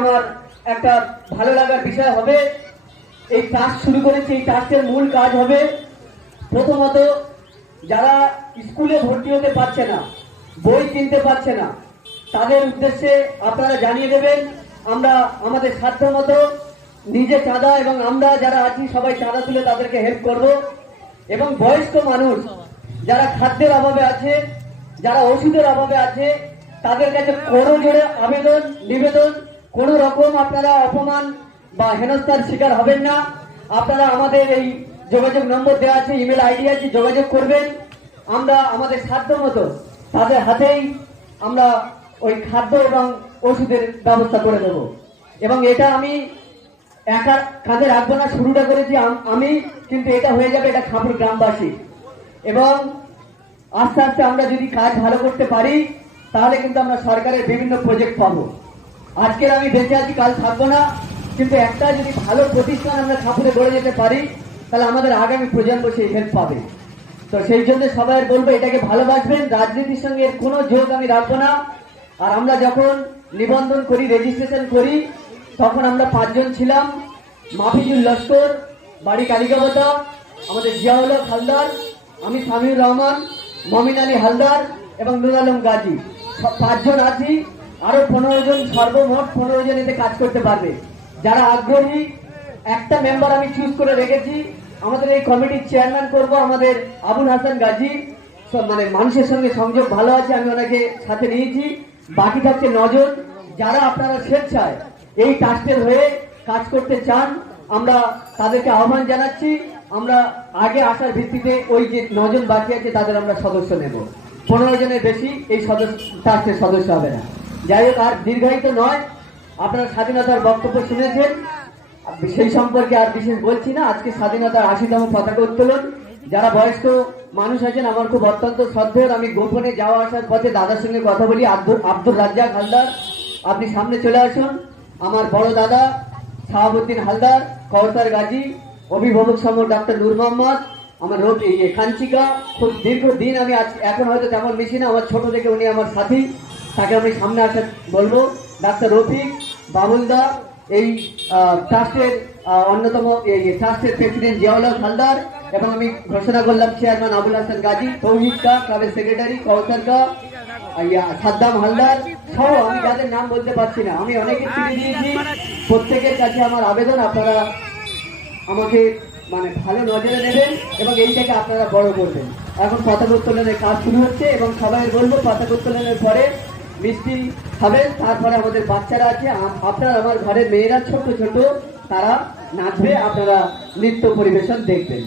আমার একটা ভালো লাগার বিষয় হবে। এই ট্রাস্ট শুরু করেছে, এই ট্রাস্টের মূল কাজ হবে প্রথমত যারা স্কুলে ভর্তি হতে পারছে না, বই কিনতে পারছে না, তাদের উদ্দেশ্যে আপনারা জানিয়ে দেবেন। আমরা আমাদের সাধ্য মতো নিজে চাঁদা এবং আমরা যারা আছি সবাই চাঁদা তুলে তাদেরকে হেল্প করব। এবং বয়স্ক মানুষ যারা খাদ্যের অভাবে আছে, যারা ওষুধের অভাবে আছে, তাদের কাছে করজোড়ে আবেদন নিবেদন, কোনো রকম আপনারা অপমান বা হেনস্থার শিকার হবেন না। আপনারা আমাদের এই যোগাযোগ নম্বর দেওয়া আছে, ইমেল আইডি আছে, যোগাযোগ করবেন। আমরা আমাদের সাধ্য মতো তাদের হাতেই আমরা ওই খাদ্য এবং ওষুধের ব্যবস্থা করে দেব। এবং এটা আমি একা কাঁধে রাখবো না, শুরুটা করেছি আমি, কিন্তু এটা হয়ে যাবে এটা খাপুর গ্রামবাসী। এবং আস্তে আস্তে আমরা যদি কাজ ভালো করতে পারি তাহলে কিন্তু আমরা সরকারের বিভিন্ন প্রজেক্ট পাবো। আজকের আমি বেঁচে আছি, কাল থাকবো না, কিন্তু একটা যদি ভালো প্রতিষ্ঠান আমরা খাপুরে গড়ে যেতে পারি তাহলে আমাদের আগামী প্রজন্ম সেই হেল্প পাবে। তো সেই জন্য সবাই বলবো এটাকে ভালোবাসবেন, রাজনীতির সঙ্গে এর কোনো যোগ আমি রাখবো না। আর আমরা যখন নিবন্ধন করি, রেজিস্ট্রেশন করি, তখন আমরা 5 জন ছিলাম। মাফিজুল লস্কর, বাড়ি কালিকাবাতা, আমাদের জিয়াউল হক হালদার, আমি সামিউর রহমান, মমিন আলী হালদার এবং নুর আলম গাজী, 5 জন আছি। আরো 15 জন, সর্বমোট 15 জন এতে কাজ করতে পারবে। যারা আগ্রহী, একটা মেম্বার আমি চুজ করে রেখেছি, আমাদের এই কমিটির চেয়ারম্যান করব আমাদের আবুল হাসান গাজী। মানে মানুষের সঙ্গে সংযোগ ভালো আছে, আমি ওনাকে সাথে নিয়েছি। বাকি থাকছে 9 জন। যারা আপনারা স্বেচ্ছায় এই ট্রাস্টের হয়ে কাজ করতে চান, আমরা তাদেরকে আহ্বান জানাচ্ছি। আমরা আগে আসার ভিত্তিতে ওই যে 9 জন বাকি আছে তাদের আমরা সদস্য নেব। 15 জনের বেশি এই ট্রাস্টের সদস্য হবে না। যাই হোক, আর দীর্ঘায়িত নয়, আপনারা স্বাধীনতার বক্তব্য শুনেছেন, সেই সম্পর্কে আর বিশেষ বলছি না। আজকে স্বাধীনতার 80তম পতাকা উত্তোলন। যারা বয়স্ক মানুষ আছেন আমার খুব অত্যন্ত শ্রদ্ধেয়, আমি গোপনে যাওয়া আসার পথে দাদার সঙ্গে কথা বলি। আব্দুর রাজ্জাক হালদার, আপনি সামনে চলে আসুন। আমার বড় দাদা শাহাবুদ্দিন হালদার, কওসার গাজী, অভিভাবক সমর ডক্টর নূর মোহাম্মদ, আমার খানচিকা। খুব দীর্ঘদিন আমি এখন হয়তো তেমন মিশি না, আমার ছোট থেকে উনি আমার সাথী, তাকে আমি সামনে আসা বলবো। ডাক্তার রফিক, বাবুলদা, এই ট্রাস্টের অন্যতম ট্রাস্টের প্রেসিডেন্ট জিয়াউল হক হালদার, এবং আমি ঘোষণা করলাম চেয়ারম্যান আবুল হাসান গাজী, তৌহিদ কা ক্লাবের সেক্রেটারি, কওসার কা, সাদ্দাম হালদার সহ আমি যাদের নাম বলতে পারছি না। আমি অনেকে চিঠি দিয়েছি, প্রত্যেকের কাছে আমার আবেদন আপনারা আমাকে মানে ভালো নজরে নেবেন এবং এইটাকে আপনারা বড় করবেন। এখন পতাকা উত্তোলনের কাজ শুরু হচ্ছে এবং সবাই বলবো পতাকা উত্তোলনের পরে মিষ্টি খাবেন। তারপরে আমাদের বাচ্চারা আছে, আপনার আমার ঘরের মেয়েরা ছোট ছোট, তারা নাচবে, আপনারা নৃত্য পরিবেশন দেখবেন।